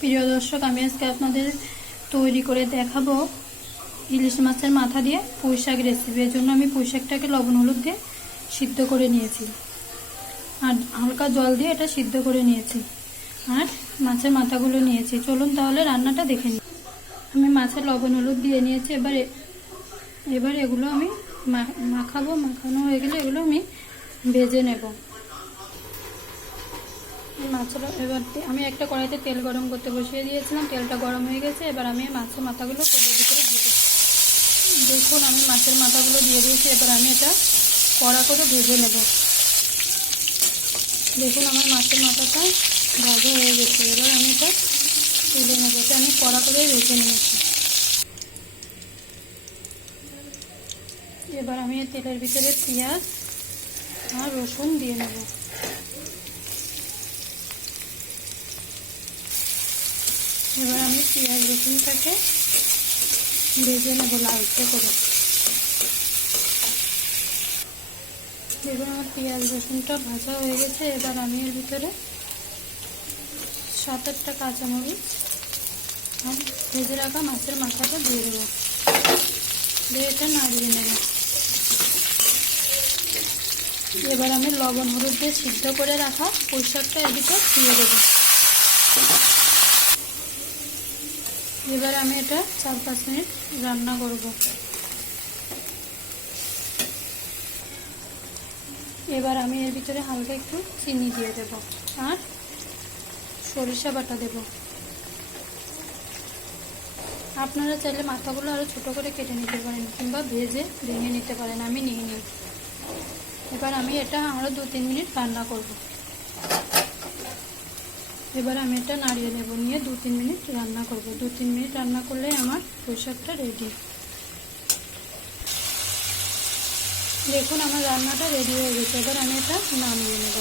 প্রিয় দর্শক, আমি আজকে আপনাদের তৈরি করে দেখাবো ইলিশ মাছের মাথা দিয়ে পুঁই শাক রেসিপি। এর জন্য আমি পুঁই শাকটাকে লবণ হলুদ দিয়ে সিদ্ধ করে নিয়েছি আর হালকা জল দিয়ে এটা সিদ্ধ করে নিয়েছি আর মাছের মাথাগুলো নিয়েছি। চলুন তাহলে রান্নাটা দেখে নিই। আমি মাছের লবণ হলুদ দিয়ে নিয়েছি। এবার এগুলো আমি মাখাবো। মাখানো হয়ে গেলে এগুলো আমি ভেজে নেব। মাছের এবার আমি একটা কড়াইতে তেল গরম করতে বসিয়ে দিয়েছিলাম। তেলটা গরম হয়ে গেছে। এবার আমি মাছের মাথাগুলো তেলের ভিতরে দিয়ে দেবো। দেখুন, আমি মাছের মাথাগুলো দিয়ে দিয়েছি। এবার আমি এটা কড়া করে ভেজে নেব। দেখুন, আমার মাছের মাথাটা ভাজা হয়ে গেছে। এবার আমি এটা তুলে নেব। এটা আমি কড়া করে ভেজে নিয়েছি। এবার আমি তেলের ভিতরে পেঁয়াজ আর রসুন দিয়ে নেব। এবার আমি পেঁয়াজ রসুনটাকে ভেজে নেব লালচে করে। এবার আমার পেঁয়াজ রসুনটা ভাজা হয়ে গেছে। এবার আমি এর ভিতরে 7-8টা কাঁচামরিচ আর ভেজে রাখা মাছের মাথাটা দিয়ে দেবো। দিয়ে এটা নাড়িয়ে নেব। এবার আমি লবণ হলুদ দিয়ে সিদ্ধ করে রাখা পুঁই শাকটা এর ভিতর দিয়ে দেবো। এবার আমি এটা 4-5 মিনিট রান্না করব। এবার আমি এর ভিতরে হালকা একটু চিনি দিয়ে দেব আর সরিষা বাটা দেব। আপনারা চাইলে মাথাগুলো আরও ছোটো করে কেটে নিতে পারেন কিংবা ভেজে ভেঙে নিতে পারেন। আমি নিয়ে নিই। এবার আমি এটা আরও 2-3 মিনিট রান্না করব। এবার আমি এটা নাড়িয়ে নেব। নিয়ে 2-3 মিনিট রান্না করব। 2-3 মিনিট রান্না করলে আমার পুঁই শাকটা রেডি। দেখুন, আমার রান্নাটা রেডি হয়ে গেছে। এবার আমি এটা নামিয়ে নেব।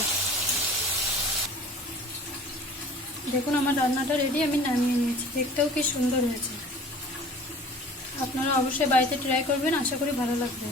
দেখুন, আমার রান্নাটা রেডি। আমি নামিয়ে নিয়েছি। দেখতেও কি সুন্দর হয়েছে। আপনারা অবশ্যই বাড়িতে ট্রাই করবেন। আশা করি ভালো লাগবে।